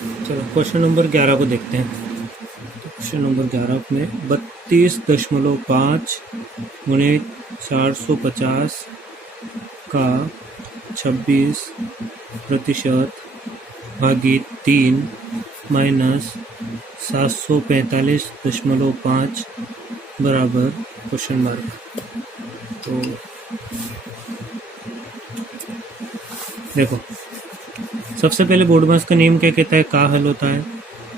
चलो question number 11 को देखते हैं। क्वेश्चन नंबर 11 में 32.5 गुणे 450 का 26% भागित 3 माइनस 745.5 बराबर क्वेश्चन मार्क। तो देखो, सबसे पहले बोर्ड मास का नियम क्या कहता है, का हल होता है।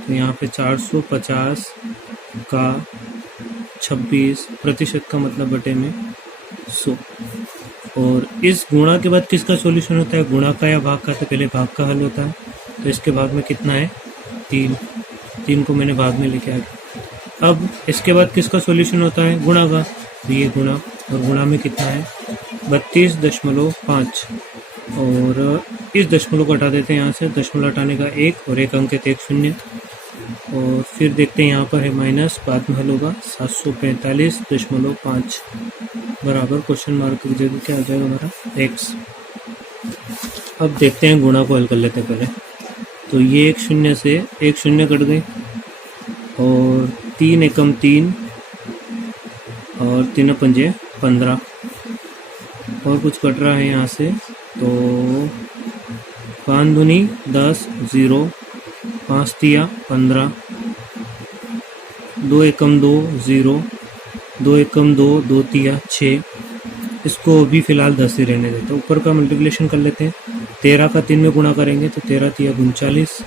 तो यहाँ पे 450 का 26% का मतलब बटे में 100, और इस गुणा के बाद किसका सॉल्यूशन होता है, गुणा का या भाग का। तो पहले भाग का हल होता है। तो इसके भाग में कितना है, 3 को मैंने भाग में लिखा है। अब इसके बाद किसका सॉल्यूशन होता है, गुणा का। तो ये गुणा, और गुणा में कितना है 32.5, और इस दशमलव को हटा देते हैं यहाँ से। दशमलव हटाने का 1 और 1 अंक है तो 1 शून्य, और फिर देखते हैं यहाँ पर है माइनस, बाद में हल होगा 745.5 बराबर क्वेश्चन मार्क की जगह क्या हो जाएगा हमारा x। अब देखते हैं गुणा को हल कर लेते हैं पहले। तो ये 1 शून्य से 1 शून्य कट गई, और 3 एकम 3 और 3 पंजे 15, और कुछ कट रहा है यहाँ से। तो 5 दूनी 10, 0, 5 तिया 15, 2 एकम 2, 0, 2 एकम 2, 2 तिया 6। इसको अभी फिलहाल 10 ही रहने देते हैं। ऊपर का मल्टीप्लिकेशन कर लेते हैं। 13 का 3 में गुणा करेंगे तो 13 तिया 39,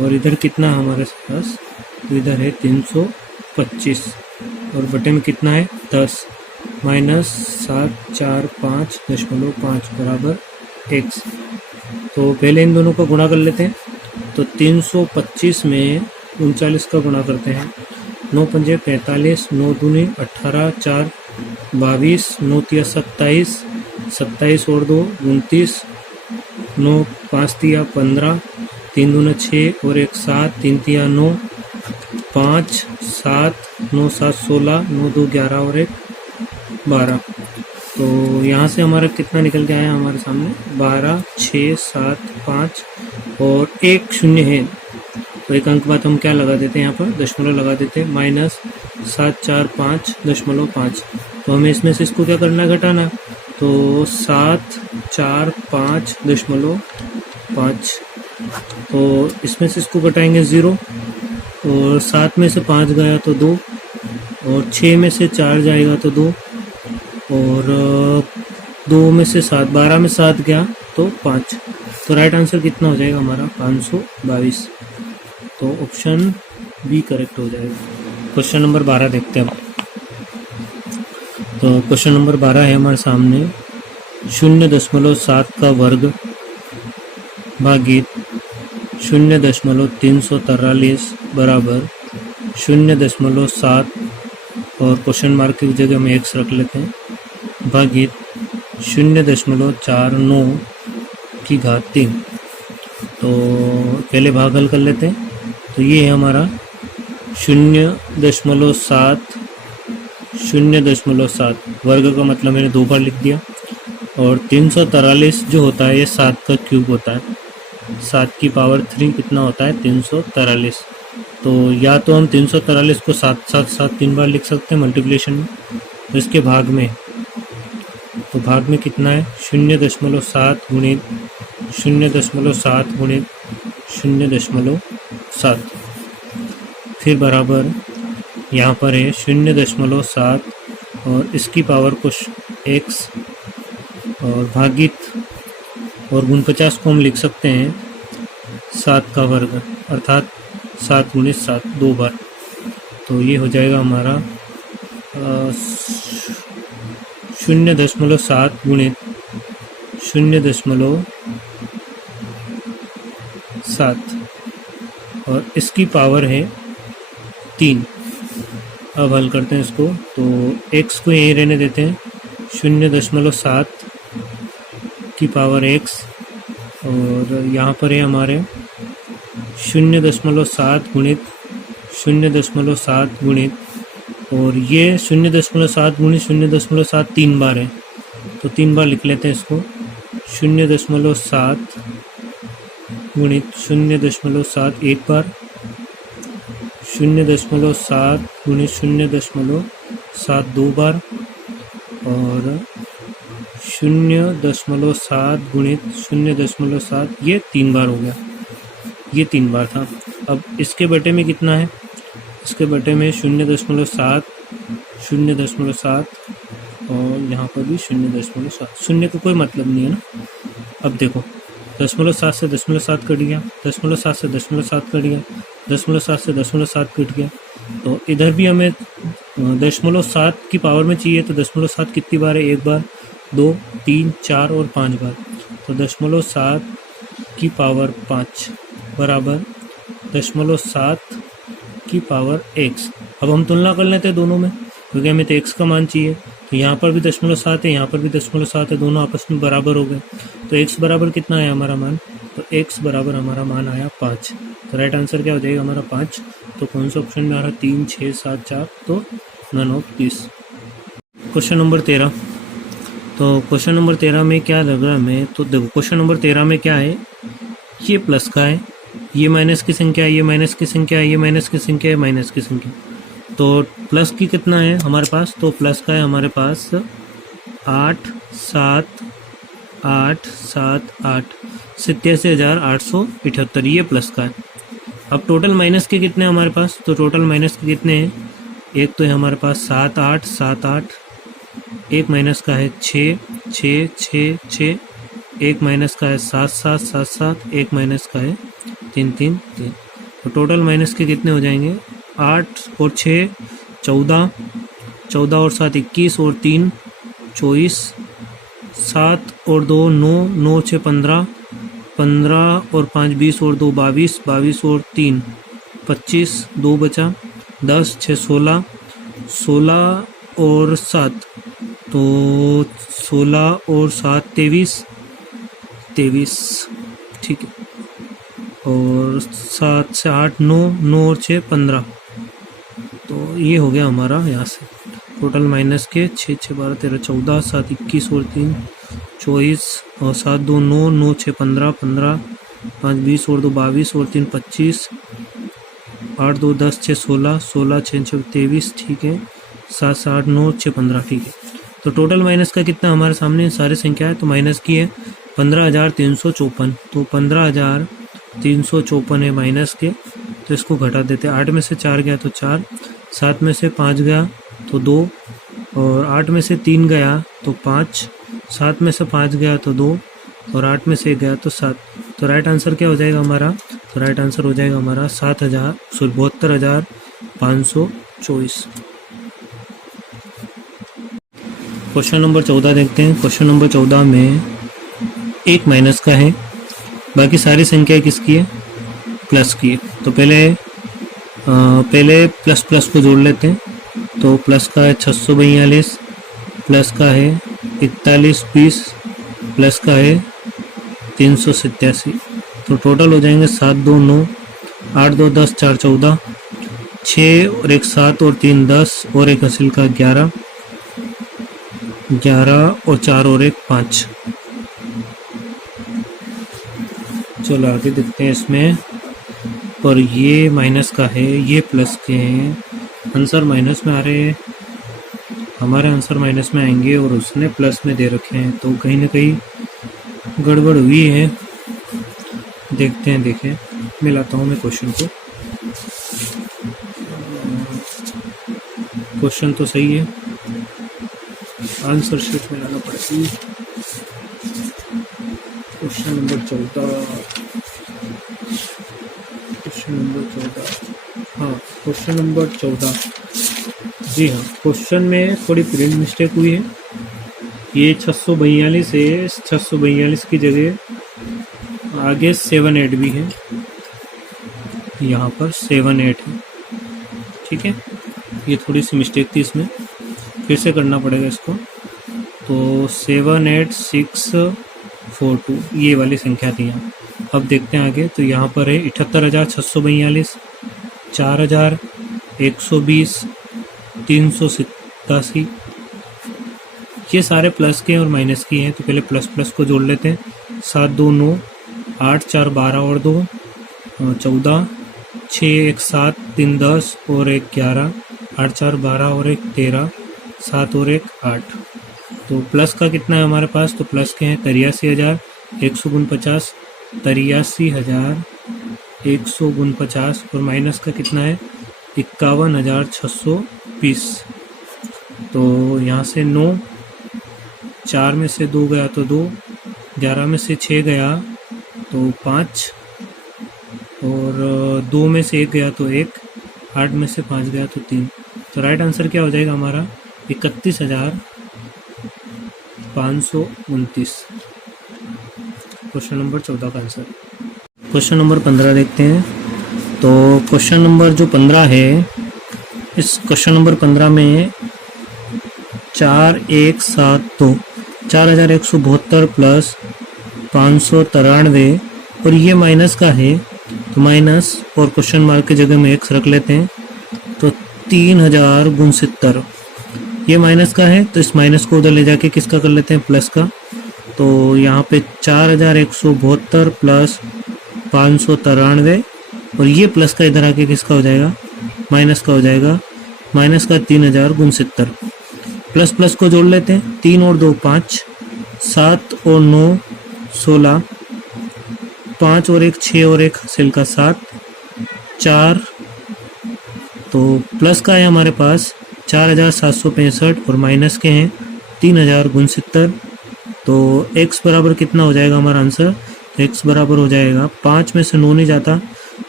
और इधर कितना है हमारे पास, तो इधर है 325, और बटे में कितना है 10 माइनस 745.5 बराबर x। तो पहले इन दोनों का गुणा कर लेते हैं। तो 325 में 39 का गुणा करते हैं। 9 पंजे 45, 9 दूनी 18, 4 22, 9 तिया 27, 27 और 2 29, 9 5 तिया 15, 3 दूना 6 और 1 7, 3 तिया 9, 5 7, 9 7 16, 9 2 11 और 1 12। तो यहाँ से हमारा कितना निकल के आया हमारे सामने, 12 6 7 5 और 1 शून्य है। तो एक अंक बाद हम क्या लगा देते हैं, यहाँ पर दशमलव लगा देते हैं, माइनस 745.5। तो हमें इसमें से इसको क्या करना है, घटाना। तो 745.5, तो इसमें से इसको घटाएंगे 0, और 7 में से 5 गया तो 2, और 6 में से 4 जाएगा तो 2, और 2 में से 7, 12 में 7 गया तो 5। तो राइट आंसर कितना हो जाएगा हमारा 522। तो ऑप्शन बी करेक्ट हो जाएगा। क्वेश्चन नंबर 12 देखते हैं। तो क्वेश्चन नंबर 12 है हमारे सामने, 0.7 का वर्ग भागित 0.343 बराबर 0.7, और क्वेश्चन मार्क की जगह में x रख लेते हैं, भागित 0.49 की घात 3। तो पहले भाग हल कर लेते हैं। तो ये है हमारा 0.7 वर्ग का मतलब मैंने 2 बार लिख दिया, और 343 जो होता है ये 7 का क्यूब होता है। 7 की पावर 3 कितना होता है, 343। तो या तो हम 343 को 7 7 7 3 बार लिख सकते हैं मल्टीप्लिकेशन में। तो इसके भाग में, तो भाग में कितना है 0.7 गुणित 0.7 गुणित 0.7, फिर बराबर यहाँ पर है 0.7 और इसकी पावर को x, और भागित, और 49 को हम लिख सकते हैं 7 का वर्ग, अर्थात 7 गुणित 7 2 बार। तो ये हो जाएगा हमारा 0.7 गुणित 0.7, और इसकी पावर है 3। अब हल करते हैं इसको। तो x को यहीं रहने देते हैं, 0.7 की पावर x, और यहाँ पर है हमारे 0.7 गुणित 0.7 गुणित, और ये 0.7 गुणित 0.7 3 बार है। तो 3 बार लिख लेते हैं इसको, 0.7 गुणित 0.7 एक बार, 0.7 गुणित 0.7 दो बार, और 0.7 गुणित 0.7 ये 3 बार हो गया। ये 3 बार था। अब इसके बटे में कितना है? इसके बटे में 0.7, 0.7 और यहाँ पर भी 0.7। शून्य को कोई मतलब नहीं है ना। अब देखो 0.7 से 0.7 कट गया, 0.7 से 0.7 कट गया, 0.7 से 0.7 कट गया। तो इधर भी हमें 0.7 की पावर में चाहिए, तो 0.7 कितनी बार है? एक बार, 2, 3, 4 और 5 बार। तो 0.7 की पावर 5 बराबर 0.7 की पावर x। अब हम तुलना कर लेते हैं दोनों में, क्योंकि हमें तो x का मान चाहिए। तो यहाँ पर भी 0.7 है, यहाँ पर भी 0.7 है, दोनों आपस में बराबर हो गए। तो x बराबर कितना है हमारा मान? तो x बराबर हमारा मान आया 5। तो राइट आंसर क्या हो जाएगा हमारा? 5। तो कौन सा ऑप्शन में आ रहा? 3, 6, 7, 4। तो none of this. Question number 13। तो क्वेश्चन नंबर 13 में क्या लग रहा है हमें? तो देखो क्वेश्चन नंबर 13 में क्या है? ये प्लस का है, ये माइनस की संख्या है, ये माइनस की संख्या है, ये माइनस की संख्या है, माइनस की संख्या। तो प्लस की कितना है हमारे पास? तो प्लस का है हमारे पास 8, 7, 8, 7, 8, 87,878। ये प्लस का है। अब टोटल माइनस के कितने हैं हमारे पास? तो टोटल माइनस के कितने हैं? एक तो है हमारे पास 7, 8, 7, 8, एक माइनस का है 6, 6, 6, 6, एक माइनस का है 7, 7, 7, 7, एक माइनस का है 3, 3, 3। तो टोटल माइनस के कितने हो जाएंगे? 8 और 6 14, 14 और 7 21 और 3 24, 7 और 2 9, 9 6 15, 15 और 5 20 और 2 22, 22 और 3 25, 2 बचा, 10 6 16, 16 और 7 तो 16 और 7 23, 23 ठीक है। और 7 से 8 9, 9 और 6 15। तो ये हो गया हमारा यहाँ से टोटल माइनस के 6 6 12 13 14, 7 21 और 3 24 और 7 2 9, 9 6 15, 15 5 20 और 2 22 और 3 25, 8 2 10 6 16, 16 6 6 23 ठीक है, 7 से 8 9 6 15 ठीक है। तो टोटल माइनस का कितना हमारे सामने सारे संख्या है? तो माइनस की है 15,354। तो 15,354 है माइनस के। तो इसको घटा देते हैं। 8 में से 4 गया तो 4, 7 में से 5 गया तो 2, और 8 में से 3 गया तो 5, 7 में से 5 गया तो 2, और 8 में से 1 गया तो 7। तो राइट आंसर क्या हो जाएगा हमारा? तो राइट आंसर हो जाएगा हमारा 72,524। क्वेश्चन नंबर 14 देखते हैं। क्वेश्चन नंबर 14 में एक माइनस का है, बाकी सारी संख्या किसकी है? प्लस की है। तो पहले प्लस प्लस को जोड़ लेते हैं। तो प्लस का है 642, प्लस का है 4120, प्लस का है 387। तो टोटल हो जाएंगे 7 2 9, 8 2 10 4 14, 6 और 1 7 और 3 10 और 1 हासिल का 11, 11 और 4 और 1 5। चलो आगे देखते हैं इसमें। और ये माइनस का है, ये प्लस के हैं, आंसर माइनस में आ रहे हैं, हमारे आंसर माइनस में आएंगे और उसने प्लस में दे रखे हैं। तो कहीं ना कहीं गड़बड़ हुई है। देखते हैं, देखें, मिलाता हूँ मैं क्वेश्चन को। क्वेश्चन तो सही है, आंसर शीट में लाना पड़ेगी। क्वेश्चन नंबर 14, क्वेश्चन नंबर 14, हाँ क्वेश्चन नंबर 14, जी हाँ। क्वेश्चन में थोड़ी प्रिंट मिस्टेक हुई है। ये 642 है, 642 की जगह आगे 7 8 भी है, यहाँ पर 7 8 है, ठीक है। ये थोड़ी सी मिस्टेक थी इसमें, फिर से करना पड़ेगा इसको। तो 7 8 6 4 2 ये वाली संख्या थी यहाँ। अब देखते हैं आगे। तो यहाँ पर है 78,642, 4,120, 387। ये सारे प्लस के और माइनस की हैं। तो पहले प्लस प्लस को जोड़ लेते हैं। 7 2 9, 8 4 12 और 2 14, 6 1 7 3 10 और 1 11, 8 4 12 और 1 13, 7 और 1 8। तो प्लस का कितना है हमारे पास? तो प्लस के हैं 83,149, 83,149 और माइनस का कितना है 51,620। तो यहाँ से 9, 4 में से 2 गया तो 2, 11 में से 6 गया तो 5 और 2 में से 1 गया तो 1, 8 में से 5 गया तो 3। तो राइट आंसर क्या हो जाएगा हमारा? 31,529। क्वेश्चन नंबर 14 का आंसर। क्वेश्चन नंबर 15 देखते हैं। तो क्वेश्चन नंबर जो 15 है, इस क्वेश्चन नंबर 15 में 4172 4172 प्लस 593 और ये माइनस का है तो माइनस और क्वेश्चन मार्क की जगह में एक्स रख लेते हैं। तो 3069 ये माइनस का है तो इस माइनस को उधर ले जाके किसका कर लेते हैं? प्लस का। तो यहाँ पे 4172 प्लस 593 और ये प्लस का इधर आके किसका हो जाएगा? माइनस का हो जाएगा। माइनस का 3069 प्लस प्लस को जोड़ लेते हैं। 3 और 2 5, 7 और 9 16, 5 और 1 6 और 1 हासिल का 7, 4। तो प्लस का है हमारे पास 4765 और माइनस के हैं 3069। तो x बराबर कितना हो जाएगा हमारा आंसर? x बराबर हो जाएगा 5 में से 9 नहीं जाता,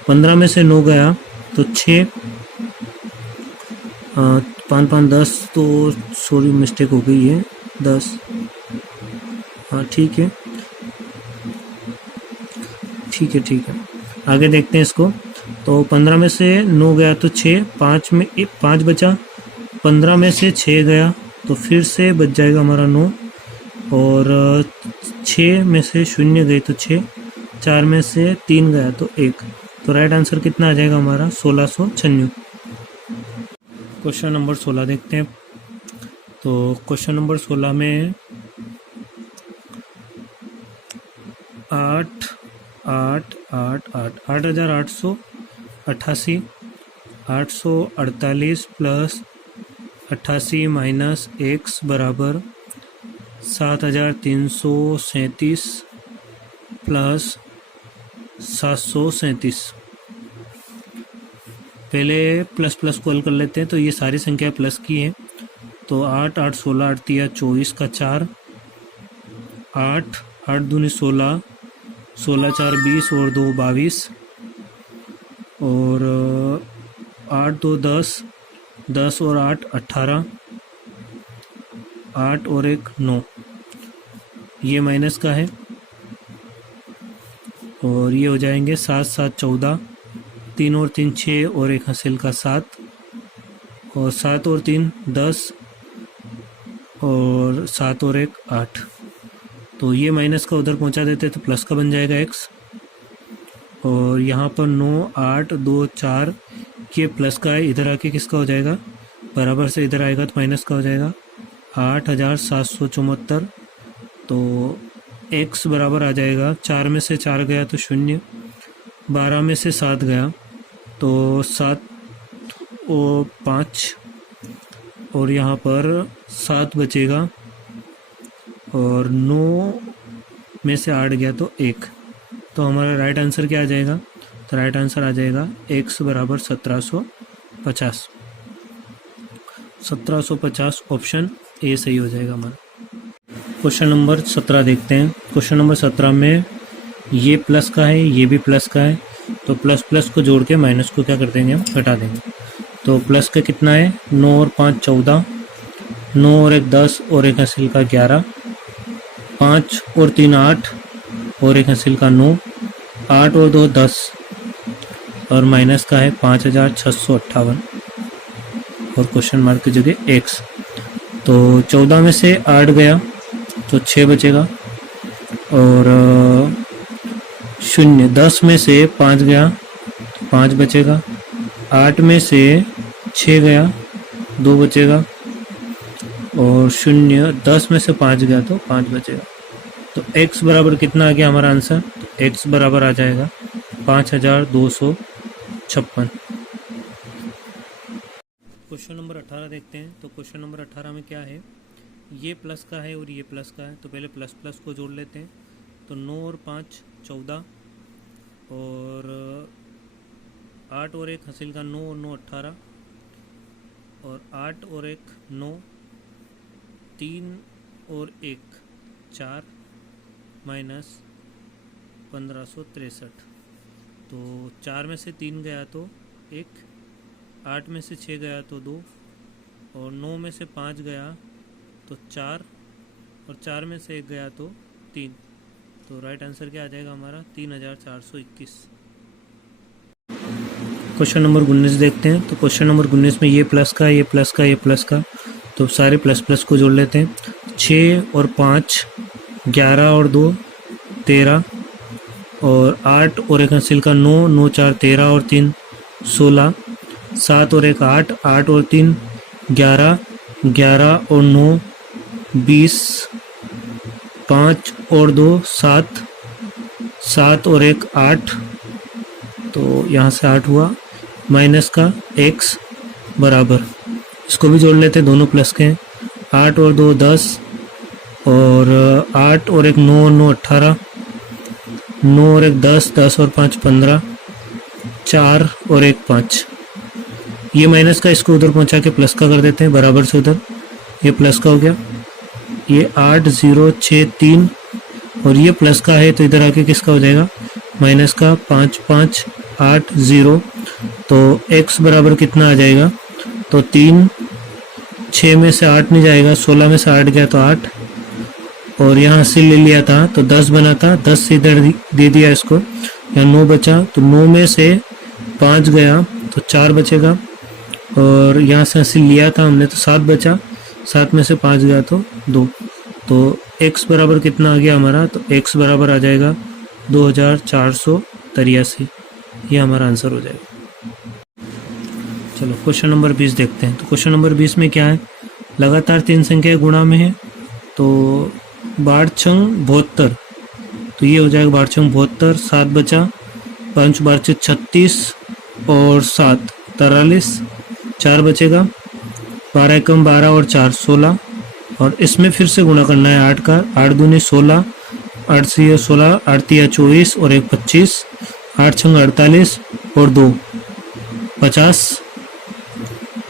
15 में से 9 गया तो 6, 5 5 10, तो सॉरी मिस्टेक हो गई है 10। हाँ ठीक है ठीक है ठीक है। आगे देखते हैं इसको। तो 15 में से 9 गया तो 6, 5 में 5 बचा, 15 में से 6 गया तो फिर से बच जाएगा हमारा 9 और 6 में से 0 गए तो 6, 4 में से 3 गया तो 1। तो राइट आंसर कितना आ जाएगा हमारा? 1696। क्वेश्चन नंबर 16 देखते हैं। तो क्वेश्चन नंबर 16 में 8,888 848 प्लस 88 माइनस एक्स बराबर 7,337 प्लस 737। पहले प्लस प्लस को हल कर लेते हैं। तो ये सारी संख्या प्लस की है। तो 8 8 16 8 3 24 का 4, 8 8 दूनी 16, 16 4 20 और 2 22 और 8 2 10, 10 और 8 18, 8 और 1 9। ये माइनस का है और ये हो जाएंगे 7 7 14, 3 और 3 6 और 1 हासिल का 7 और 7 और 3 10 और 7 और 1 8। तो ये माइनस का उधर पहुंचा देते तो प्लस का बन जाएगा x और यहाँ पर 9 8 2 4 ये प्लस का है, इधर आके किसका हो जाएगा? बराबर से इधर आएगा तो माइनस का हो जाएगा 8,774। तो x बराबर आ जाएगा 4 में से 4 गया तो 0, 12 में से 7 गया तो 7 और 5 और यहाँ पर 7 बचेगा और 9 में से 8 गया तो 1। तो हमारा राइट आंसर क्या आ जाएगा? तो राइट आंसर आ जाएगा x बराबर 1750। 1750 ऑप्शन ए सही हो जाएगा हमारा। क्वेश्चन नंबर 17 देखते हैं। क्वेश्चन नंबर 17 में ये प्लस का है, ये भी प्लस का है। तो प्लस प्लस को जोड़ के माइनस को क्या कर देंगे? हम घटा देंगे। तो प्लस का कितना है? 9 और 5 14, 9 और 1 10 और 1 हासिल का 11, 5 और 3 8 और 1 हासिल का 9, 8 और 2 10 और माइनस का है 5,658 और क्वेश्चन मार्क की जगह x। तो 14 में से 8 गया तो 6 बचेगा और 0 10 में से 5 गया तो 5 बचेगा, 8 में से 6 गया 2 बचेगा और 0 10 में से 5 गया तो 5 बचेगा। तो x बराबर कितना आ गया हमारा आंसर? तो x बराबर आ जाएगा 5256। क्वेश्चन नंबर 18 देखते हैं। तो क्वेश्चन नंबर 18 में क्या है, ये प्लस का है और ये प्लस का है, तो पहले प्लस प्लस को जोड़ लेते हैं। तो 9 और 5 14 और 8 और 1 हासिल का 9 और 9 18 और 8 और 1 9, 3 और 1 4 माइनस 1563। तो 4 में से 3 गया तो 1, 8 में से 6 गया तो 2 और 9 में से 5 गया तो 4 और 4 में से 1 गया तो 3। तो राइट आंसर क्या आ जाएगा हमारा 3421। क्वेश्चन नंबर 19 देखते हैं। तो क्वेश्चन नंबर 19 में ये प्लस का, ये प्लस का, ये प्लस का, तो सारे प्लस प्लस को जोड़ लेते हैं। 6 और 5 11 और 2 13 और 8 और 1 हासिल का 9 9 4 13 और 3 16, 7 और 1 8 8 और 3 11 11 और 9 20, 5 और 2 7 7 और 1 8, तो यहाँ से 8 हुआ, माइनस का x बराबर, इसको भी जोड़ लेते हैं, दोनों प्लस के हैं। 8 और 2 10 और 8 और 1 9 और 9 18, 9 और 1 10 10 और 5 15, 4 और 1 5। ये माइनस का इसको उधर पहुंचा के प्लस का कर देते हैं, बराबर से उधर, ये प्लस का हो गया। ये 8 0 6 3 और ये प्लस का है तो इधर आके किसका हो जाएगा, माइनस का 5 5 8 0। तो x बराबर कितना आ जाएगा, तो 3, 6 में से 8 नहीं जाएगा, 16 में से 8 गया तो 8 और यहाँ से ले लिया था तो 10 बना था, 10 से इधर दे दिया इसको, यहाँ 9 बचा, तो 9 में से 5 गया तो 4 बचेगा और यहाँ से अस्सी लिया था हमने तो 7 बचा, 7 में से 5 गया तो 2। तो x बराबर कितना आ गया हमारा, तो x बराबर आ जाएगा 2483। ये हमारा आंसर हो जाएगा। चलो क्वेश्चन नंबर 20 देखते हैं। तो क्वेश्चन नंबर 20 में क्या है, लगातार 3 संख्या गुणा में है, तो 72 72, तो ये हो जाएगा 72 72, 7 बचा, 5 12 36 और 7 43, 4 बचेगा, 12 एकम 12 और 4 16 और इसमें फिर से गुणा करना है 8 का, 8 दूनी 16, 8 से 16, 8 तिया 24 और 1 25, 8 छंग 48 और 2 50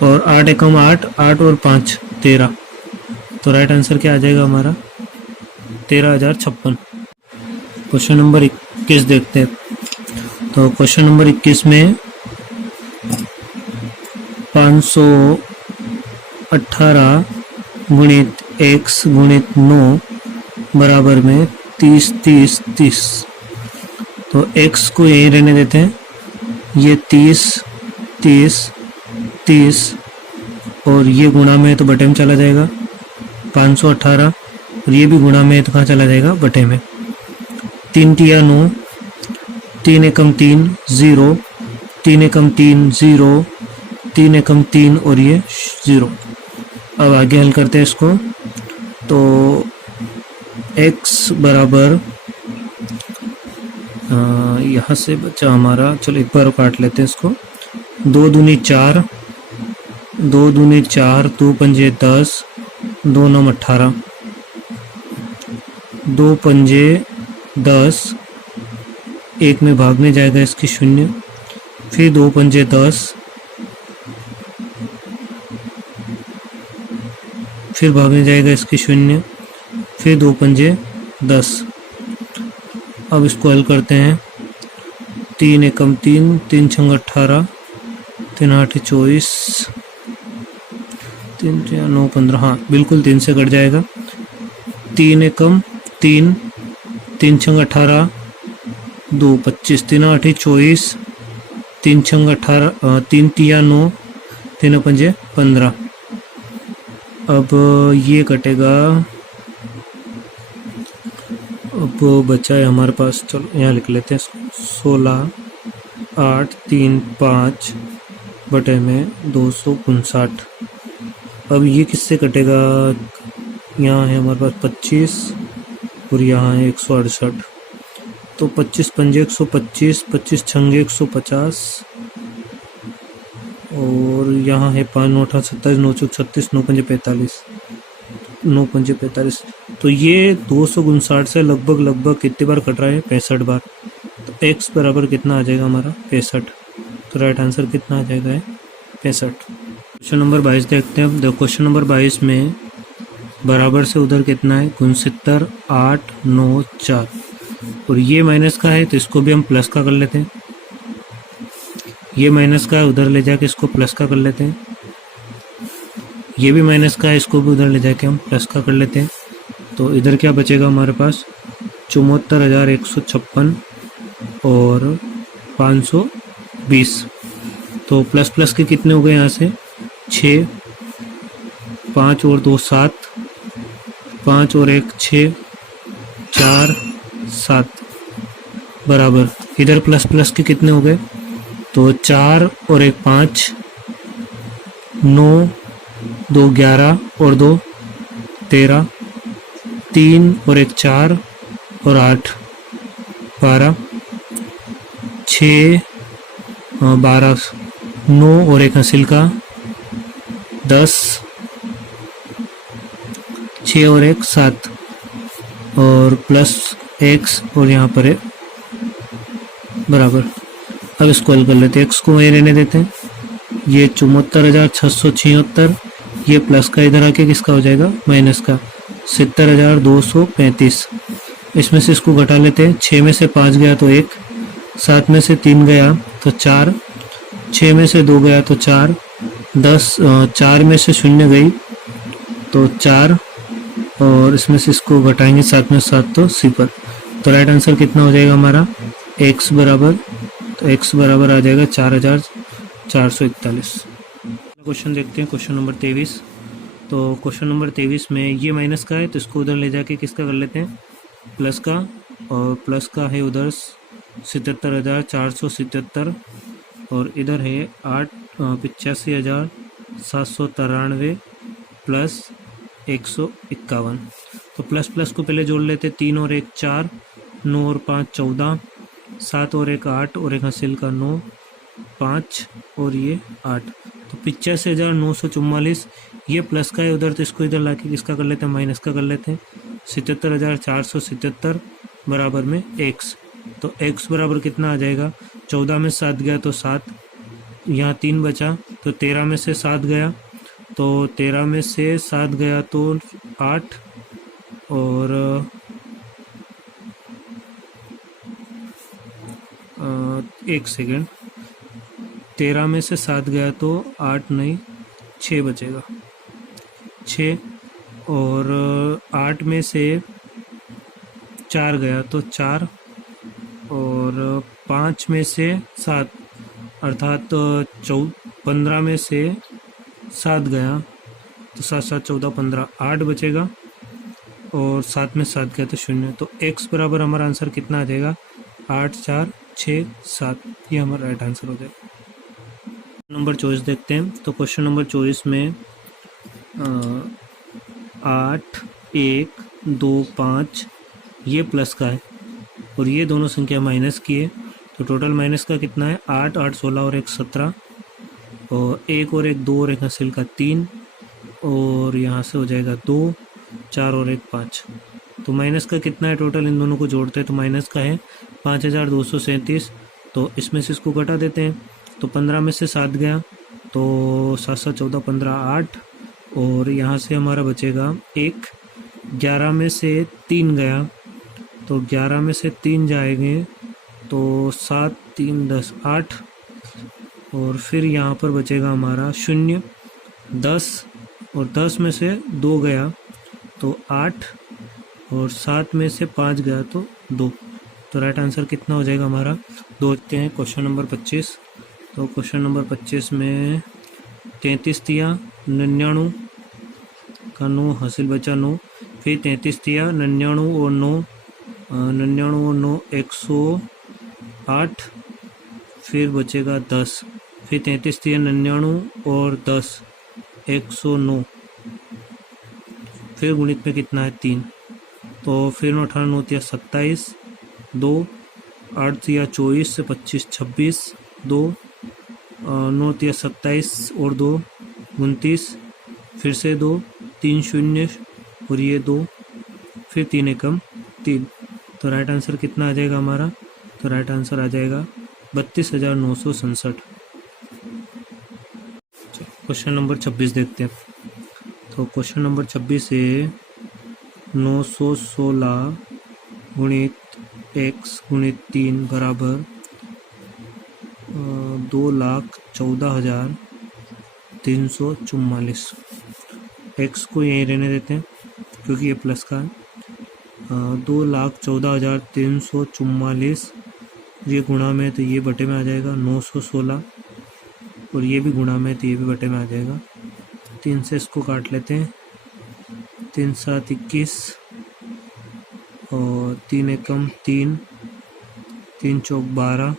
और 8 एकम 8, 8 और 5 13। तो राइट आंसर क्या आ जाएगा हमारा 13056। क्वेश्चन नंबर 21 देखते हैं। तो क्वेश्चन नंबर 21 में 518 गुणित x गुणित 9 बराबर में 30 30 30। तो x को यही रहने देते हैं, ये 30 30 30 और ये गुणा में है तो बटे में चला जाएगा 518 और ये भी गुणा में है तो कहाँ चला जाएगा, बटे में। 3 तिया 9, 3 एकम 3 0, 3 एकम 3 0, 3 एकम 3 और ये 0। अब आगे हल करते हैं इसको। तो x बराबर यहाँ से बचा हमारा, चलो एक बार काट लेते हैं इसको। 2 दूनी 4, 2 दूनी 4, 2 पंजे 10, 2 9 18, 2 पंजे 10, 1 में भागने जाएगा इसकी 0, फिर 2 पंजे 10, फिर भागने जाएगा इसकी 0, फिर 2 पंजे 10। अब इसको हल करते हैं। 3 एकम 3, 3 छंग 18, 3 8 24, 3 9 15, हाँ बिल्कुल 3 से कट जाएगा। 3 एकम 3, 3 छंग 18, 2 25, 3 8 24, 3 छंग 18, 3 तिया 9, 3 पंजे 15। अब ये कटेगा, अब बचा है हमारे पास, चलो यहाँ लिख लेते हैं 16 8 3 5 बटे में 259। अब ये किससे कटेगा, यहाँ है हमारे पास 25 और यहाँ है 168। तो 25 पंजे 125, 25 छंगे 150 और यहाँ है 5 नौ 27, 9 चौक 36, 9 पंजे 45, 9 पंजे 45। तो ये 259 से लगभग कितनी बार कट रहा है? 65 बार। तो x बराबर कितना आ जाएगा हमारा? 65। तो राइट आंसर कितना आ जाएगा? है 65। क्वेश्चन नंबर 22 देखते हैं। देखो क्वेश्चन नंबर 22 में बराबर से उधर कितना है? 69, 8, 9, 4 और ये माइनस का है तो इसको भी हम प्लस का कर लेते हैं। ये माइनस का है, उधर ले जाके इसको प्लस का कर लेते हैं। ये भी माइनस का है, इसको भी उधर ले जाके हम प्लस का कर लेते हैं। तो इधर क्या बचेगा हमारे पास? 74,156 और 520। तो प्लस प्लस के कितने हो गए यहाँ से? 6, 5 और 2 7, 5 और 1 6, 4 7 बराबर। इधर प्लस प्लस के कितने हो गए? तो 4 और 1 5, 9, 2 11 और 2 13, 3 और 1 4 और 8 12, 6 12, 9 और 1 हासिल का 10, 6 और 1 7 और प्लस x और यहाँ पर है बराबर। अब इसको हल कर लेते हैं। x को वहीं रहने देते हैं। ये 74,676, ये प्लस का इधर आके किसका हो जाएगा? माइनस का। 70,235। इसमें से इसको घटा लेते हैं। 6 में से 5 गया तो 1, 7 में से 3 गया तो 4, 6 में से 2 गया तो 4, 10 4 में से 0 गई तो 4 और इसमें से इसको घटाएंगे 7 में 7 तो 0। तो राइट आंसर कितना हो जाएगा हमारा? x बराबर, तो x बराबर आ जाएगा 4,441। क्वेश्चन देखते हैं क्वेश्चन नंबर 23। तो क्वेश्चन नंबर 23 में ये माइनस का है तो इसको उधर ले जाके किसका कर लेते हैं? प्लस का। और प्लस का है उधर 77,477 और इधर है 85,793 प्लस 151। तो प्लस प्लस को पहले जोड़ लेते। 3 और 1 4, 9 और 5 14, 7 और 1 8 और 1 हासिल का 9, 5 और ये 8। तो 85,944। ये प्लस का है उधर तो इसको इधर लाके किसका कर लेते हैं? माइनस का कर लेते हैं। 77,477 बराबर में x। तो x बराबर कितना आ जाएगा? 14 में 7 गया तो 7, यहाँ 3 बचा तो 13 में से 7 गया तो 13 में से 7 गया तो 8 और 1 सेकेंड, 13 में से 7 गया तो 8 नहीं 6 बचेगा। 6 और 8 में से 4 गया तो 4 और 5 में से 7 अर्थात 15 में से 7 गया तो 7 7 14 15, 8 बचेगा और 7 में 7 गया तो 0। तो x बराबर हमारा आंसर कितना आ जाएगा? 8 4 6 7। ये हमारा राइट आंसर हो जाएगा। नंबर 24 देखते हैं। तो क्वेश्चन नंबर 24 में 8 1 2 5 ये प्लस का है और ये दोनों संख्या माइनस की है। तो टोटल माइनस का कितना है? 8 8 16 और 1 17 और 1 और 1 2 और 1 हासिल का 3 और यहाँ से हो जाएगा 2 4 और 1 5। तो माइनस का कितना है टोटल? इन दोनों को जोड़ते हैं तो माइनस का है 5,237। तो इसमें से इसको घटा देते हैं। तो 15 में से 7 गया तो 7 7 14 15 8 और यहाँ से हमारा बचेगा 1। 11 में से 3 गया तो 11 में से 3 जाएंगे तो 7 3 10 8 और फिर यहाँ पर बचेगा हमारा 0 10 और 10 में से 2 गया तो 8 और 7 में से 5 गया तो 2। तो राइट आंसर कितना हो जाएगा हमारा? 2। देखते हैं क्वेश्चन नंबर 25। तो क्वेश्चन नंबर 25 में 33 दिया 99 का 9 हासिल बचा 9, फिर 33 दिया 99 और 9 99 और 9 108 फिर बचेगा 10, फिर 33 दिया 99 और 10 109 फिर गुणित में कितना है 3। तो फिर 18 9 27 2 8 तिया 24 से 25 26 2 9 तिया 27 और 2 29 फिर से 2 3 शून्य और ये 2 फिर 3 एकम 3। तो राइट आंसर कितना आ जाएगा हमारा? तो राइट आंसर आ जाएगा 32,967। क्वेश्चन नंबर 26 देखते हैं। तो क्वेश्चन नंबर 26 है 916 गुणित x गुणित 3 बराबर 2,14,344। x को यहीं रहने देते हैं क्योंकि ये प्लस का है। 2,14,344 ये गुणा में तो ये बटे में आ जाएगा 916 और ये भी गुणा में तो ये भी बटे में आ जाएगा। 3 से इसको काट लेते हैं। 3 7 21 और 3 एकम 3 3 चौक 12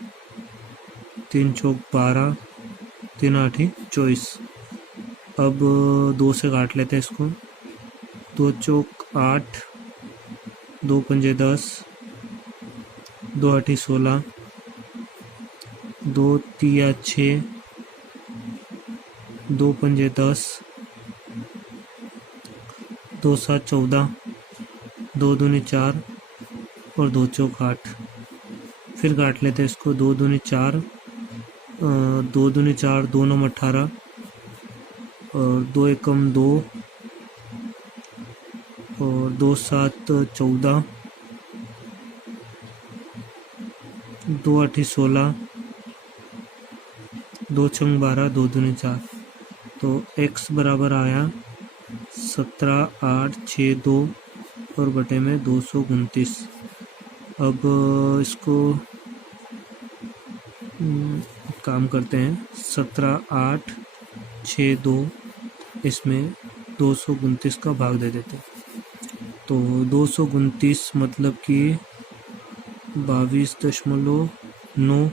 3 चौक 12 3 8 24। अब 2 से काट लेते हैं इसको। 2 चौक 8 2 पंजे 10 2 8 16 2 तिया 6 2 पंजे 10 2 7 14 2 दूनी 4 और 2 चौक 8। फिर काट लेते हैं इसको। 2 दूनी 4 2 दूनी 4 2 9 18 और 2 एकम 2 और 2 7 14 2 8 16 2 छंग 12 2 दूनी 4। तो x बराबर आया 17 8 6 2 और बटे में 229। अब इसको काम करते हैं। 17 8 6 2 इसमें 229 का भाग दे देते हैं। तो 229 मतलब कि 22.9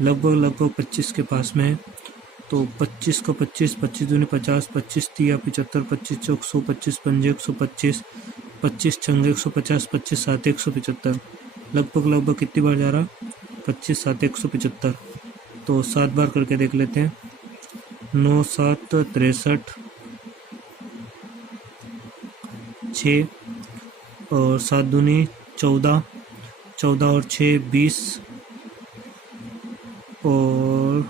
लगभग 25 के पास में है। तो 25 का 25 25 दूनी 50 25 तिया 75 25 चौक 100 25 पंजे 125 25 छंगे 150 25 7 175। लगभग कितनी बार जा रहा? 25 7 175। तो 7 बार करके देख लेते हैं। 9 7 63 6 और 7 दूनी 14 14 और 6 20 और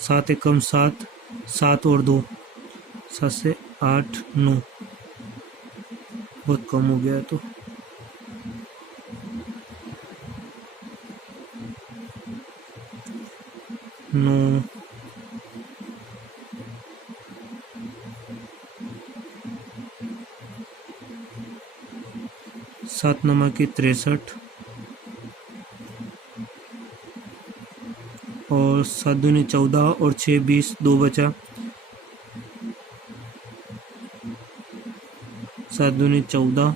7 एकम 7 7 और 2 7 से 8 9 बहुत कम हो गया। तो 9 7 नमा की 63 और 7 दूनी 14 और 6 20 2 बचा। 7 दूनी 14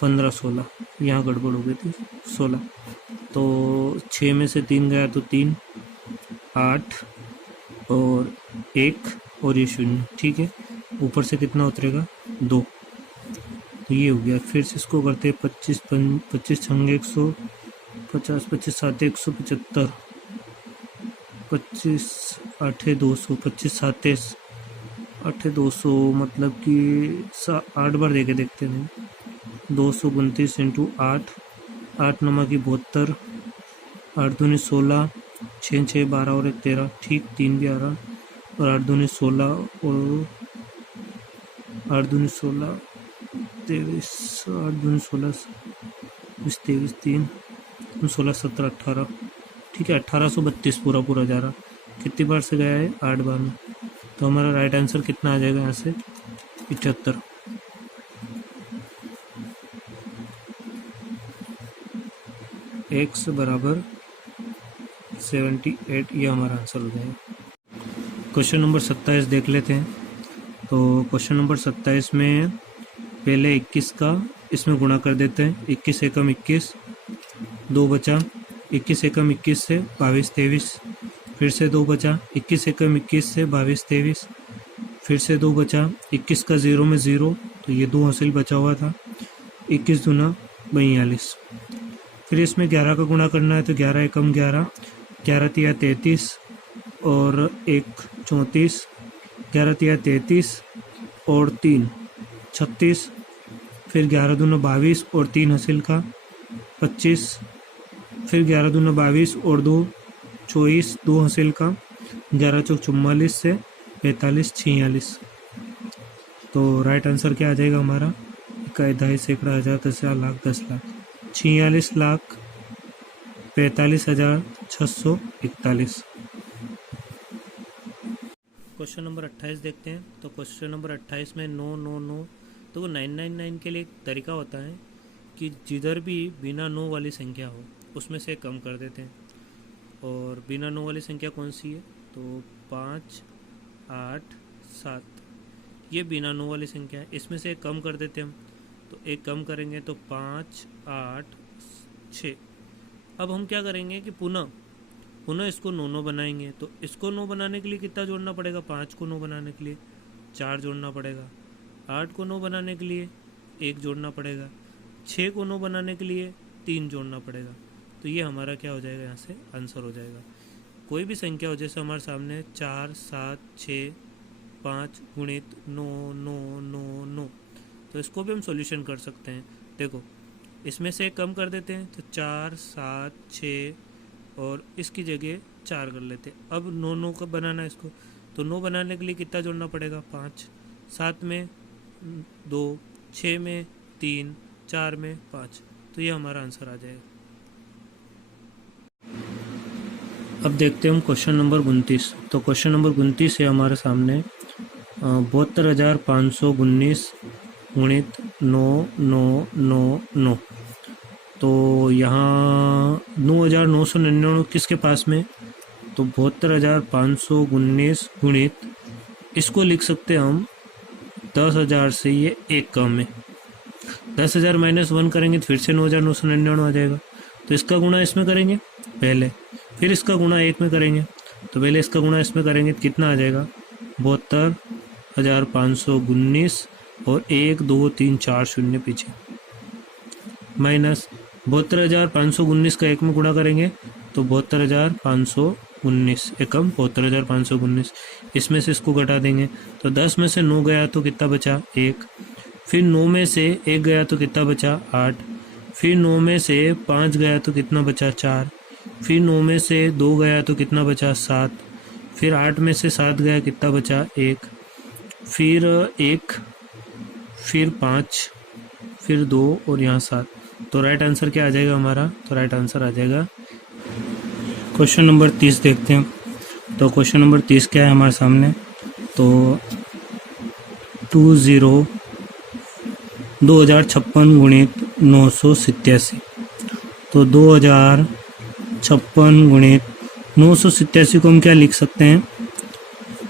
15 16 यहाँ गड़बड़ हो गई थी 16। तो 6 में से 3 गया तो 3 8 और 1 और ये 0। ठीक है, ऊपर से कितना उतरेगा 2। तो ये हो गया। फिर से इसको करते हैं 25 25 छंगे 150 25 7 175 25 8 200 25 7 8 200 मतलब कि 8 बार देके देखते हैं। 229 इंटू 8 8 नमा की 72 8 दूनी 16 6 6 12 और 1 13। ठीक 3 भी आ रहा और 8 दूनी 16 और 8 दूनी 16 23 8 दूनी 16 23 3 16 17 18। ठीक है 1832 पूरा जा रहा। कितनी बार से गया है? 8 बार में। तो हमारा राइट आंसर कितना आ जाएगा यहाँ से? 75। x बराबर 78 ये हमारा आंसर हो जाएगा। क्वेश्चन नंबर 27 देख लेते हैं। तो क्वेश्चन नंबर 27 में पहले 21 का इसमें गुणा कर देते हैं। 21 एकम 21 2 बचा। 21 एकम 21 से 22 23 फिर से 2 बचा। 21 एकम 21 से 22 23 फिर से 2 बचा। 21 का 0 में 0 तो ये 2 हासिल बचा हुआ था। 21 दूना 42। फिर इसमें 11 का गुणा करना है, तो 11 एकम 11, 11 तिया 33 और 1 34, 11 तिया 33 और 3 36, फिर 11 दूना 22 और 3 हासिल का 25, फिर 11 दूना 22 और 2 24, 2 हासिल का 11 चौक 44 से 45 46। तो राइट आंसर क्या आ जाएगा हमारा? इकाई, दहाई, सैकड़ा, हज़ार, 10,000, लाख, 10 लाख, 46 लाख 45,641। क्वेश्चन नंबर 28 देखते हैं। तो क्वेश्चन नंबर 28 में 9 9 9, तो वो 999 के लिए एक तरीका होता है कि जिधर भी बिना 9 वाली संख्या हो उसमें से कम कर देते हैं। और बिना 9 वाली संख्या कौन सी है? तो 5 8 7, ये बिना 9 वाली संख्या है, इसमें से एक कम कर देते हैं हम। तो एक कम करेंगे तो 5 8 6। अब हम क्या करेंगे कि पुनः इसको 9 9 बनाएंगे। तो इसको 9 बनाने के लिए कितना जोड़ना पड़ेगा? 5 को 9 बनाने के लिए 4 जोड़ना पड़ेगा, 8 को 9 बनाने के लिए 1 जोड़ना पड़ेगा, 6 को 9 बनाने के लिए 3 जोड़ना पड़ेगा। तो ये हमारा क्या हो जाएगा? यहाँ से आंसर हो जाएगा। कोई भी संख्या हो, जैसे हमारे सामने 4 7 6 5 गुणित 9 9 9 9, तो इसको भी हम सॉल्यूशन कर सकते हैं। देखो, इसमें से एक कम कर देते हैं, तो 4 7 6 और इसकी जगह 4 कर लेते हैं। अब 9 9 का बनाना है इसको, तो 9 बनाने के लिए कितना जोड़ना पड़ेगा? 5, 7 में 2, 6 में 3, 4 में 5। तो ये हमारा आंसर आ जाएगा। अब देखते हैं हम क्वेश्चन नंबर 29। तो क्वेश्चन नंबर 29 है हमारे सामने 72,519 गुणित 9 9 9 9। तो यहाँ 9,999 किसके पास में? तो 72,519 गुणित, इसको लिख सकते हैं हम 10,000 से ये एक कम है। 10,000 -1 करेंगे तो फिर से 9,999 आ जाएगा। तो इसका गुणा इसमें करेंगे पहले, फिर इसका गुणा 1 में करेंगे। तो पहले इसका गुणा इसमें करेंगे तो कितना आ जाएगा? 72,519 और 1 2 3 4 शून्य पीछे, माइनस 72,519 का 1 में गुणा करेंगे तो 72,519 एकम 72,519। इसमें से इसको घटा देंगे तो 10 में से 9 गया तो कितना बचा? 1। फिर 9 में से 1 गया तो कितना बचा? 8। फिर 9 में से 5 गया तो कितना बचा? 4। फिर 9 में से 2 गया तो कितना बचा? 7। फिर 8 में से 7 गया, कितना बचा? 1। फिर 1, फिर 5, फिर 2 और यहाँ 7। तो राइट आंसर क्या आ जाएगा हमारा? तो राइट आंसर आ जाएगा क्वेश्चन नंबर 30 देखते हैं। तो क्वेश्चन नंबर 30 क्या है हमारे सामने? तो 2056 गुणित 987। तो 2056 गुणित 987 को हम क्या लिख सकते हैं?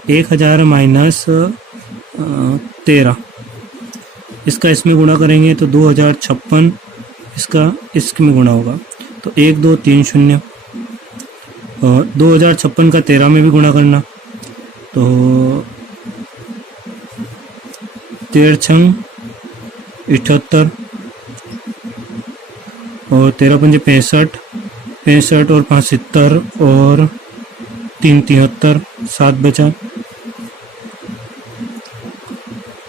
1000 माइनस 13, इसका इसमें गुणा करेंगे तो 2056 इसका इसमें गुणा होगा तो 1 2 3 0। और 2056 का 13 में भी गुणा करना, तो 13 छंग 78 और 13 पंजे 65, 65 और 5 70 और 3 73, 7 बचा।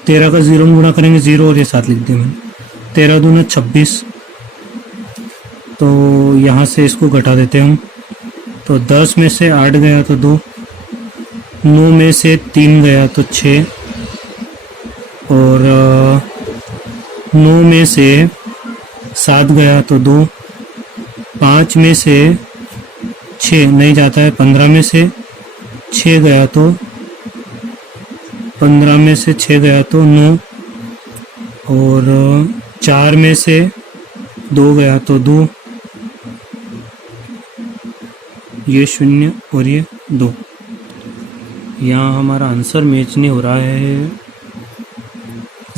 13 का 0 में गुणा करेंगे 0 और ये 7 लिख दिया मैंने। 13 दूना 26, तो यहाँ से इसको घटा देते हैं हम। तो 10 में से 8 गया तो 2, 9 में से 3 गया तो 6 और 9 में से 7 गया तो 2, 5 में से 6 नहीं जाता है, 15 में से 6 गया तो 15 में से 6 गया तो 9 और 4 में से 2 गया तो 2, ये 0 और ये 2। यहाँ हमारा आंसर मैच नहीं हो रहा है।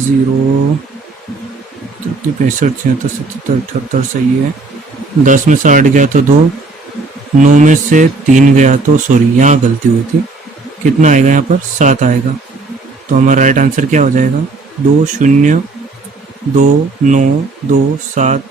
0 65 76 77 78 सही है। 10 में से 8 गया तो 2, 9 में से 3 गया तो सॉरी यहाँ गलती हुई थी, कितना आएगा यहाँ पर? 7 आएगा। तो हमारा राइट आंसर क्या हो जाएगा? 2 0 2 9 2 7